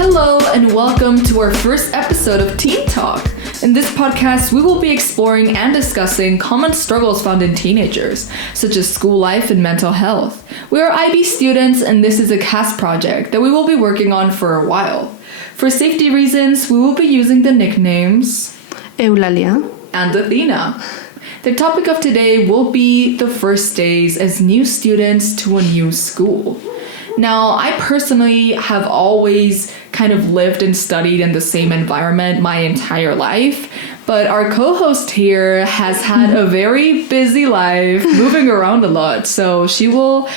Hello and welcome to our first episode of TeenTalk. In this podcast, we will be exploring and discussing common struggles found in teenagers, such as school life and mental health. We are IB students and this is a cast project that we will be working on for a while. For safety reasons, we will be using the nicknames Eulalia and Athena. The topic of today will be the first days as new students to a new school. Now, I personally have always kind of lived and studied in the same environment my entire life, but our co-host here has had a very busy life, moving around a lot, so she will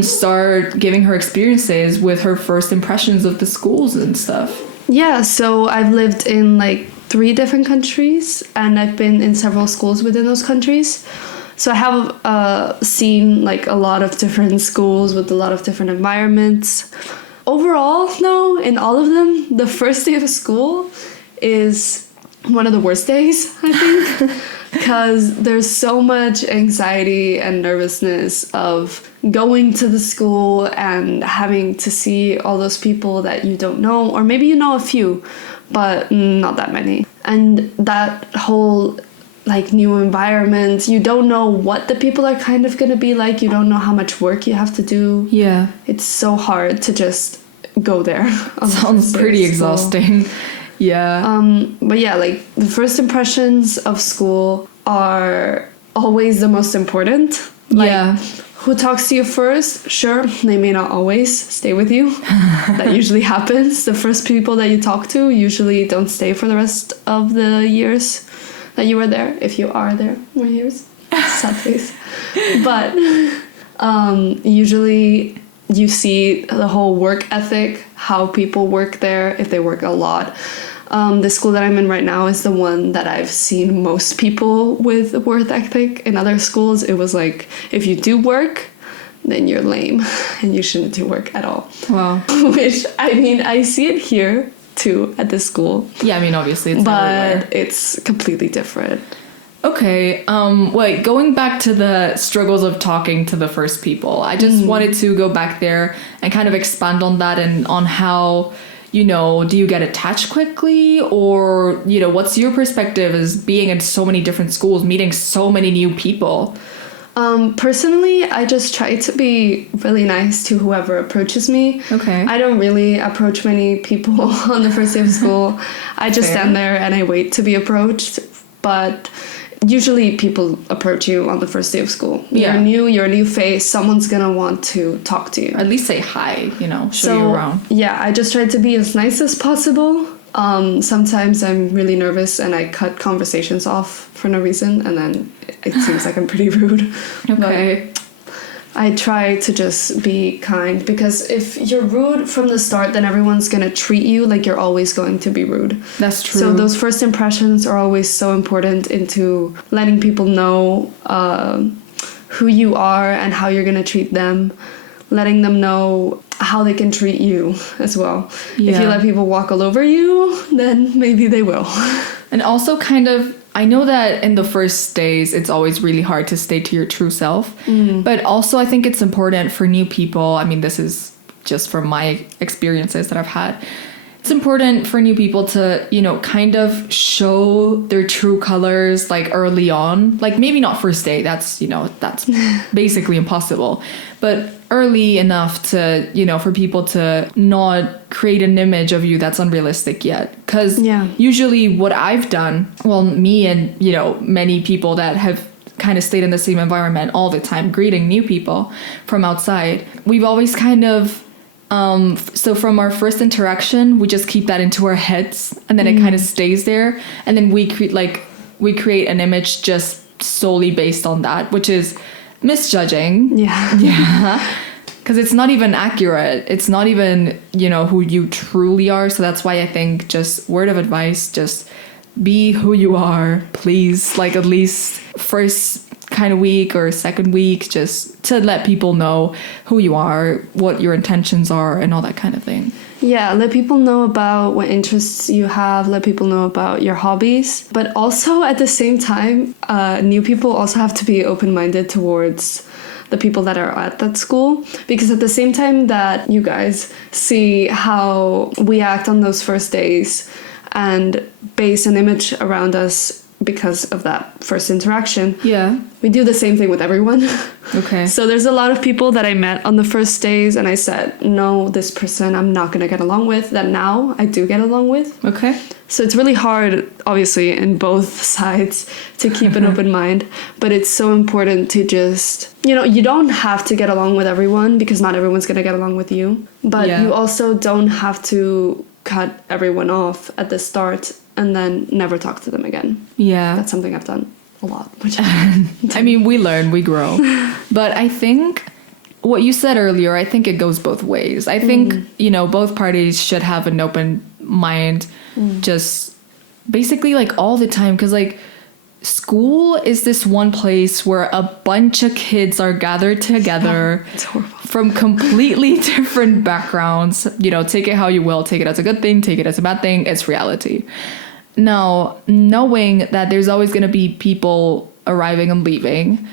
start giving her experiences with her first impressions of the schools and stuff. Yeah, so I've lived in like 3 different countries, and I've been in several schools within those countries. So I have seen like a lot of different schools with a lot of different environments. Overall, though, in all of them, the first day of school is one of the worst days, I think, because there's so much anxiety and nervousness of going to the school and having to see all those people that you don't know, or maybe you know a few, but not that many. And that whole like new environment, you don't know what the people are kind of gonna be like, you don't know how much work you have to do. Yeah. It's so hard to just go there. Sounds pretty exhausting. Yeah. But yeah, like the first impressions of school are always the most important. Like, yeah. Who talks to you first? Sure, they may not always stay with you. That usually happens. The first people that you talk to usually don't stay for the rest of the years that you were there, if you are there more years. Sad face. But usually you see the whole work ethic, how people work there, if they work a lot. The school that I'm in right now is the one that I've seen most people with work ethic. In other schools, it was like, if you do work, then you're lame and you shouldn't do work at all. Wow. Which, I mean, I see it here too at this school. Yeah, I mean, obviously it's but everywhere. It's completely different. Okay, wait, going back to the struggles of talking to the first people, I just wanted to go back there and kind of expand on that and on how, you know, do you get attached quickly, or, you know, what's your perspective as being in so many different schools, meeting so many new people? Personally, I just try to be really nice to whoever approaches me. Okay. I don't really approach many people on the first day of school. I just stand there and I wait to be approached. But usually people approach you on the first day of school. Yeah. You're a new face, someone's gonna want to talk to you. At least say hi, you know, show you around. Yeah, I just try to be as nice as possible. Sometimes I'm really nervous and I cut conversations off for no reason, and then it seems like I'm pretty rude. Okay. But I try to just be kind, because if you're rude from the start, then everyone's gonna treat you like you're always going to be rude. That's true. So those first impressions are always so important into letting people know who you are and how you're gonna treat them, letting them know how they can treat you as well. Yeah. If you let people walk all over you, then maybe they will. And also kind of, I know that in the first days, it's always really hard to stay to your true self. But also I think it's important for new people. I mean, this is just from my experiences that I've had. It's important for new people to, you know, kind of show their true colors like early on. Like maybe not first day, that's, you know, that's basically impossible. But early enough to, you know, for people to not create an image of you that's unrealistic yet. Because usually what I've done, well, me and, you know, many people that have kind of stayed in the same environment all the time, greeting new people from outside, we've always kind of so from our first interaction, we just keep that into our heads, and then it kind of stays there, and then we create an image just solely based on that, which is misjudging. Yeah. Because it's not even accurate. It's not even, you know, who you truly are. So that's why I think, just word of advice, just be who you are, please. Like at least first kind of week or second week, just to let people know who you are, what your intentions are, and all that kind of thing. Yeah, let people know about what interests you have, let people know about your hobbies. But also at the same time, new people also have to be open-minded towards the people that are at that school, because at the same time that you guys see how we act on those first days and base an image around us because of that first interaction, we do the same thing with everyone. Okay. So there's a lot of people that I met on the first days and I said, no, this person I'm not going to get along with, that now I do get along with. Okay. So it's really hard, obviously, in both sides to keep an open mind, but it's so important to just, you don't have to get along with everyone because not everyone's going to get along with you, but you also don't have to cut everyone off at the start and then never talk to them again. Yeah. That's something I've done a lot. Which I mean, we learn, we grow. But I think what you said earlier, I think it goes both ways. I think, both parties should have an open mind just basically like all the time. Because like school is this one place where a bunch of kids are gathered together from completely different backgrounds. Take it how you will. Take it as a good thing. Take it as a bad thing. It's reality. Now, knowing that there's always going to be people arriving and leaving,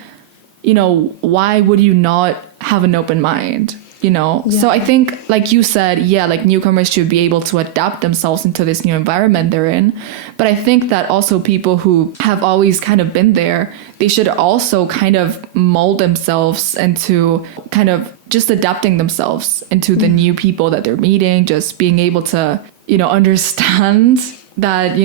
why would you not have an open mind? So I think, like you said, like newcomers should be able to adapt themselves into this new environment they're in. But I think that also people who have always kind of been there, they should also kind of mold themselves into kind of just adapting themselves into the new people that they're meeting, just being able to, understand that,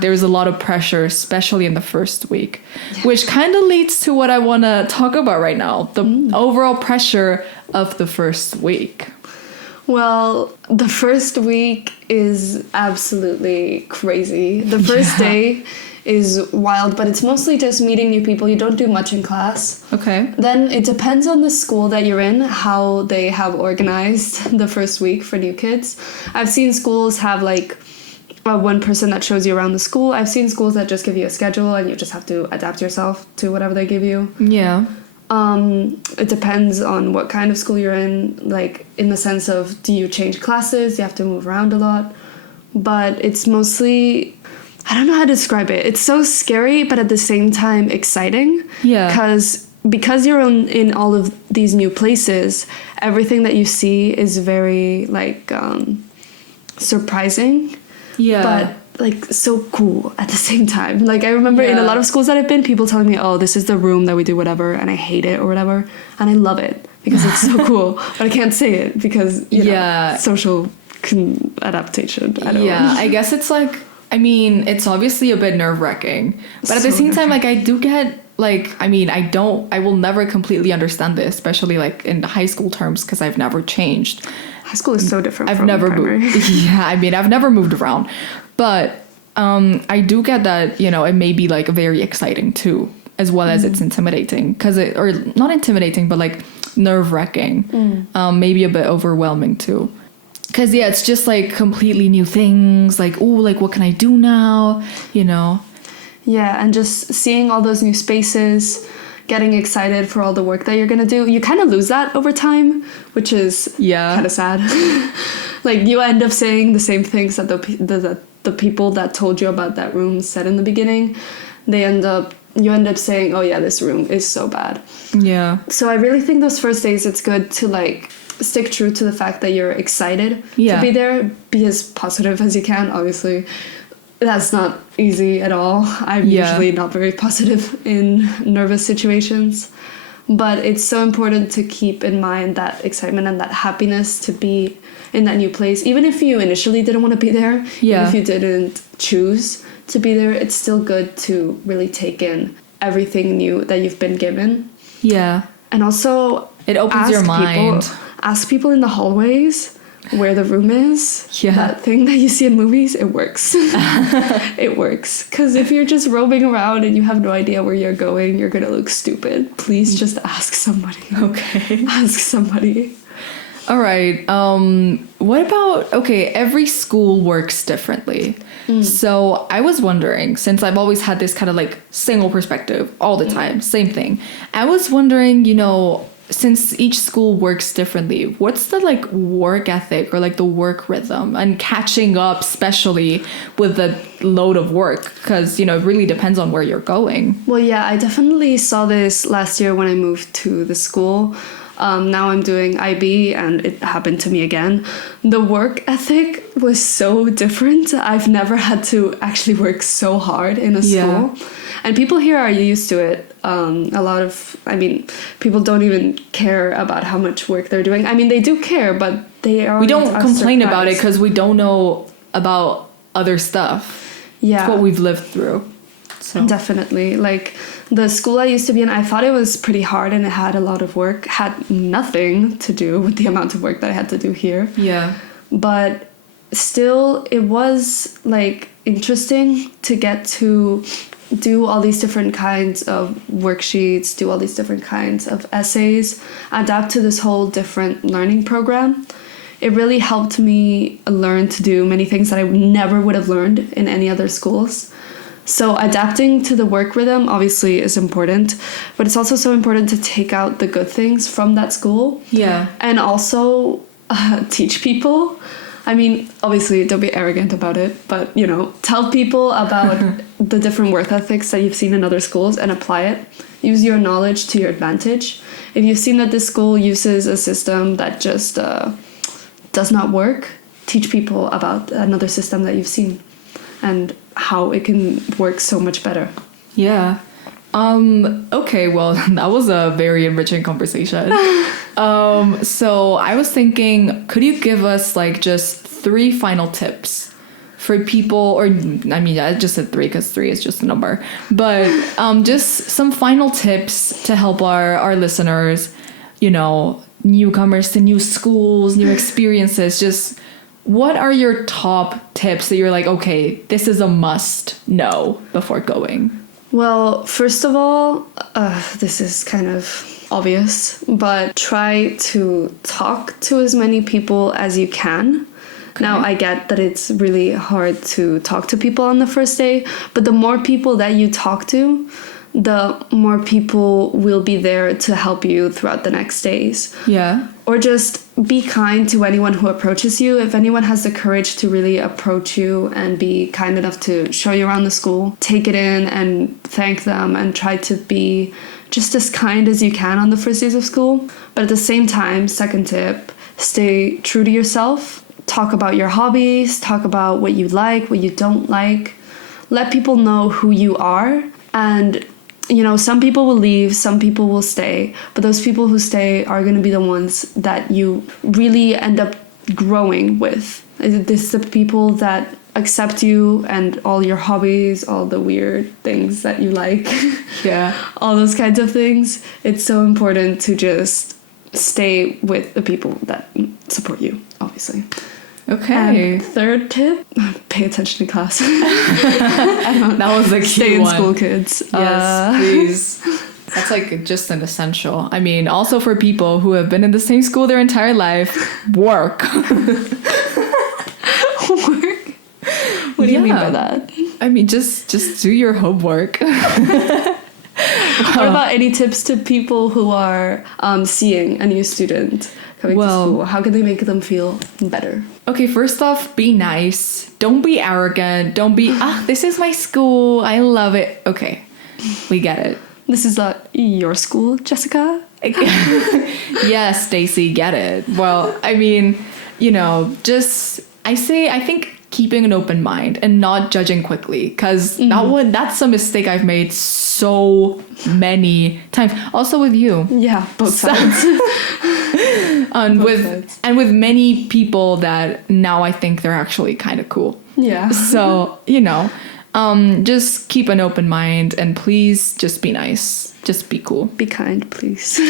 there's a lot of pressure, especially in the first week, which kind of leads to what I want to talk about right now, the overall pressure of the first week. Well, the first week is absolutely crazy. The first day is wild, but it's mostly just meeting new people. You don't do much in class. Okay. Then it depends on the school that you're in, how they have organized the first week for new kids. I've seen schools have like one person that shows you around the school. I've seen schools that just give you a schedule and you just have to adapt yourself to whatever they give you. Yeah. It depends on what kind of school you're in, like in the sense of, do you change classes? You have to move around a lot. But it's mostly, I don't know how to describe it. It's so scary, but at the same time exciting. Yeah. Because you're in all of these new places, everything that you see is very like surprising. Yeah. But like so cool at the same time. Like I remember in a lot of schools that I've been, people telling me, oh, this is the room that we do whatever, and I hate it or whatever. And I love it because it's so cool. But I can't say it because, social adaptation. I don't know. I guess it's like, I mean, it's obviously a bit nerve-wracking. But at the same time, like I do get like, I mean, I will never completely understand this, especially like in high school terms, because I've never changed. High school is so different from primary. Moved. I mean, I've never moved around. But I do get that, it may be like very exciting too, as well as it's intimidating. Or not intimidating, but like nerve-wracking. Maybe a bit overwhelming too. Because, it's just like completely new things. Like, oh, like what can I do now? Yeah, and just seeing all those new spaces, getting excited for all the work that you're going to do. You kind of lose that over time, which is kind of sad. Like, you end up saying the same things that the people that told you about that room said in the beginning. You end up saying, oh, yeah, this room is so bad. Yeah. So I really think those first days, it's good to, like, stick true to the fact that you're excited to be there. Be as positive as you can, obviously. That's not easy at all. I'm usually not very positive in nervous situations. But it's so important to keep in mind that excitement and that happiness to be in that new place. Even if you initially didn't want to be there, even if you didn't choose to be there, it's still good to really take in everything new that you've been given. Yeah. And also, it opens your mind. Ask people in the hallways where the room is. That thing that you see in movies, it works. It works. Because if you're just roaming around and you have no idea where you're going, you're gonna look stupid. Please just ask somebody. Okay. Ask somebody. All right. What about, every school works differently. So I was wondering, since I've always had this kind of like single perspective all the time, same thing. I was wondering, since each school works differently, what's the like work ethic or like the work rhythm and catching up, especially with the load of work? Because, you know, it really depends on where you're going. Well, yeah, I definitely saw this last year when I moved to the school. Now I'm doing IB and it happened to me again. The work ethic was so different. I've never had to actually work so hard in a school. And people here are used to it. People don't even care about how much work they're doing. I mean, they do care, but we don't complain about it because we don't know about other stuff. Yeah. It's what we've lived through. So. Definitely. Like the school I used to be in, I thought it was pretty hard and it had a lot of work. Had nothing to do with the amount of work that I had to do here. Yeah. But still, it was like interesting to get to do all these different kinds of worksheets, do all these different kinds of essays, adapt to this whole different learning program. It really helped me learn to do many things that I never would have learned in any other schools. So adapting to the work rhythm obviously is important, but it's also so important to take out the good things from that school. Yeah. And also teach people. I mean, obviously, don't be arrogant about it, but, you know, tell people about the different work ethics that you've seen in other schools and apply it. Use your knowledge to your advantage. If you've seen that this school uses a system that just does not work, teach people about another system that you've seen and how it can work so much better. Yeah. Okay, well, that was a very enriching conversation. So I was thinking, could you give us like just 3 final tips for people, or I mean, I just said 3 because 3 is just a number, but just some final tips to help our listeners, you know, newcomers to new schools, new experiences. Just what are your top tips that you're like, okay, this is a must know before going? Well, first of all, this is kind of obvious, but try to talk to as many people as you can. Okay. Now, I get that it's really hard to talk to people on the first day, but the more people that you talk to, the more people will be there to help you throughout the next days. Yeah. Or just be kind to anyone who approaches you. If anyone has the courage to really approach you and be kind enough to show you around the school, take it in and thank them and try to be just as kind as you can on the first days of school. But at the same time, second tip, stay true to yourself. Talk about your hobbies, talk about what you like, what you don't like. Let people know who you are. And you know, some people will leave, some people will stay, but those people who stay are going to be the ones that you really end up growing with. This is the people that accept you and all your hobbies, all the weird things that you like. Yeah. All those kinds of things. It's so important to just stay with the people that support you, obviously. Okay. And third tip, pay attention to class. That was the key Stay in one. school, kids. Yes, please. That's like just an essential. I mean, also for people who have been in the same school their entire life, work. Work? What do you mean by that? I mean, just do your homework. What about any tips to people who are seeing a new student coming to school? How can they make them feel better? Okay, first off, be nice. Don't be arrogant. Don't be, this is my school. I love it. Okay, we get it. This is not your school, Jessica? Yes, Stacy, get it. Well, I mean, you know, I think keeping an open mind and not judging quickly, because that's a mistake I've made so many times. Also with you. Yeah, both sides. and with many people that now I think they're actually kind of cool. Yeah. So, you know, just keep an open mind and please just be nice. Just be cool. Be kind, please.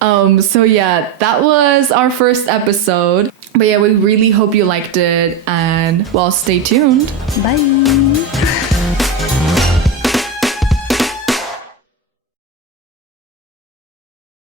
So yeah, that was our first episode. But yeah, we really hope you liked it, and well, stay tuned. Bye.